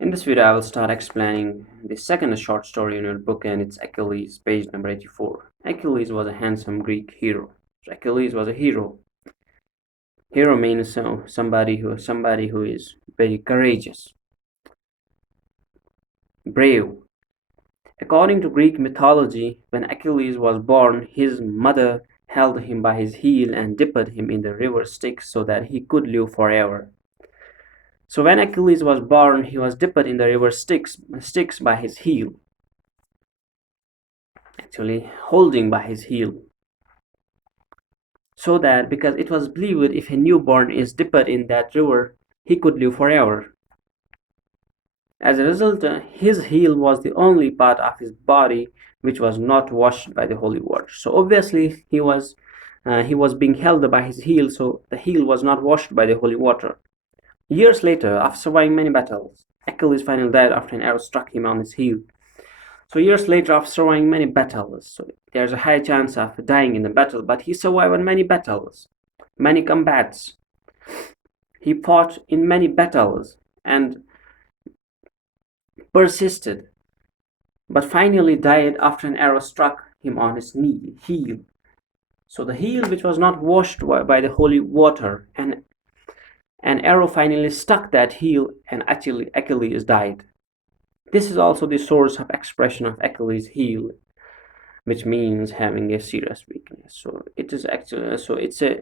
In this video, I will start explaining the second short story in your book, and it's Achilles, page number 84. Achilles was a handsome Greek hero. So Achilles was a hero. Hero means somebody who is very courageous, brave. According to Greek mythology, when Achilles was born, his mother held him by his heel and dipped him in the river Styx so that he could live forever. So when Achilles was born, he was dipped in the river Styx by his heel, actually holding by his heel, so that because it was believed if a newborn is dipped in that river, he could live forever. As a result, his heel was the only part of his body which was not washed by the holy water. So obviously he was being held by his heel, so the heel was not washed by the holy water. Years later, after surviving many battles, Achilles finally died after an arrow struck him on his heel. So years later, after surviving many battles, so there's a high chance of dying in the battle, but he survived many battles, many combats. He fought in many battles and persisted, but finally died after an arrow struck him on his heel. So the heel which was not washed by the holy water, and an arrow finally stuck that heel, and actually Achilles died. This is also the source of expression of Achilles' heel, which means having a serious weakness. So it's a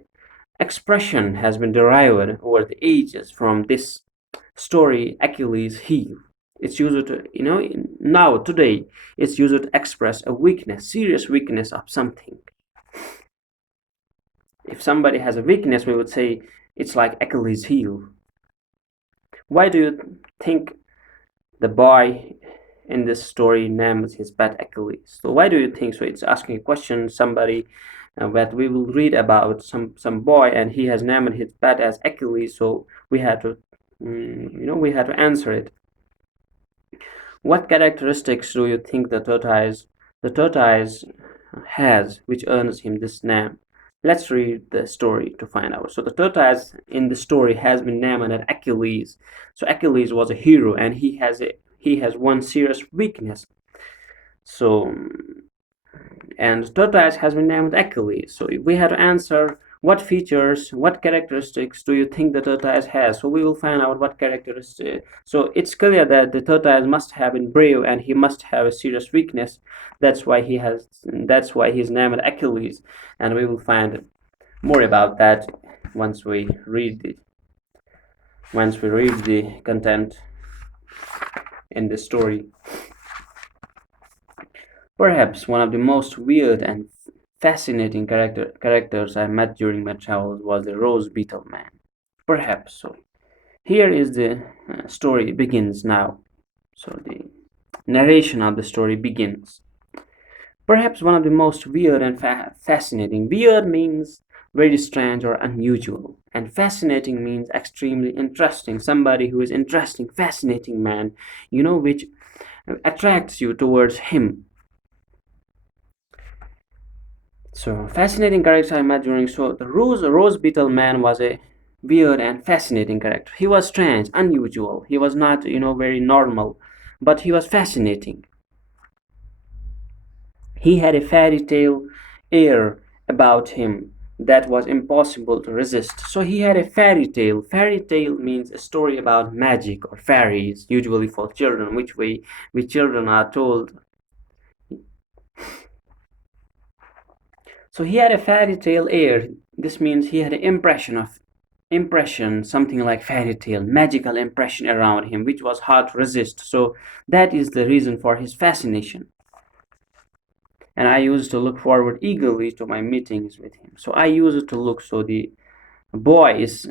expression has been derived over the ages from this story Achilles' heel. It's used to, now today it's used to express a weakness, serious weakness of something. If somebody has a weakness, we would say it's like Achilles' heel. Why do you think the boy in this story names his pet Achilles? So why do you think so? It's asking a question. Somebody that we will read about some boy, and he has named his pet as Achilles. So we had to, we had to answer it. What characteristics do you think the tortoise has, which earns him this name? Let's read the story to find out. So the tortoise in the story has been named as Achilles. So Achilles was a hero, and he has one serious weakness. So, and tortoise has been named Achilles. So if we had to answer what features, what characteristics do you think the tortoise has? So we will find out what characteristics. So it's clear that the tortoise must have been brave, and he must have a serious weakness. That's why he's named Achilles, and we will find more about that once we read the content in the story. Perhaps one of the most weird and fascinating characters I met during my travels was the rose beetle man. Perhaps so. Here is the story begins now. So the narration of the story begins. Perhaps one of the most weird and fascinating. Weird means very strange or unusual, and fascinating means extremely interesting. Somebody who is interesting, fascinating man, which attracts you towards him. So fascinating character I met during the rose beetle man was a weird and fascinating character. He was strange, unusual. He was not very normal, but he was fascinating. He had a fairy tale air about him that was impossible to resist. So he had a fairy tale. Fairy tale means a story about magic or fairies, usually for children, which we children are told. So he had a fairy tale air. This means he had an impression, something like fairy tale, magical impression around him, which was hard to resist. So that is the reason for his fascination. And I used to look forward eagerly to my meetings with him. So I used to look. So the boy is,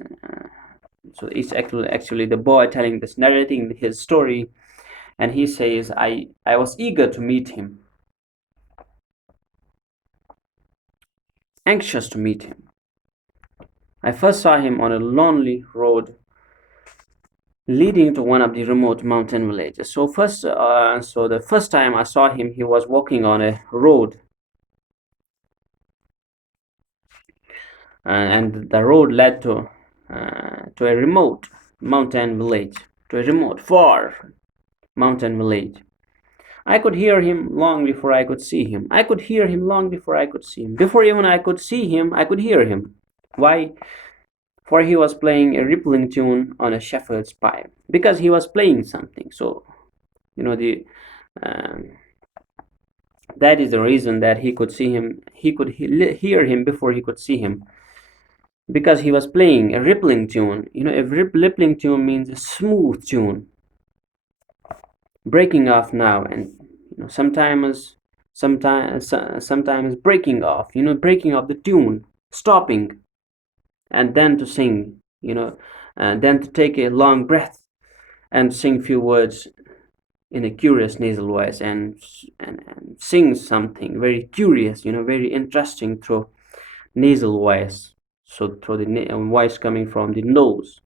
so it's actually the boy telling this, narrating his story, and he says, I was eager to meet him, anxious to meet him. I first saw him on a lonely road leading to one of the remote mountain villages. So the first time I saw him, he was walking on a road, and the road led to a remote mountain village. to a remote, far mountain village. I could hear him long before I could see him. I could hear him long before I could see him. Before even I could see him, I could hear him. Why? For he was playing a rippling tune on a shepherd's pipe. Because he was playing something. So, you know, the um, that is the reason that he could see him. He could hear him before he could see him. Because he was playing a rippling tune. You know, a rippling tune means a smooth tune, breaking off now, and sometimes breaking off. Breaking off the tune, stopping, and then to sing. And then to take a long breath and sing few words in a curious nasal voice, and sing something very curious, very interesting through nasal voice. So through the voice coming from the nose.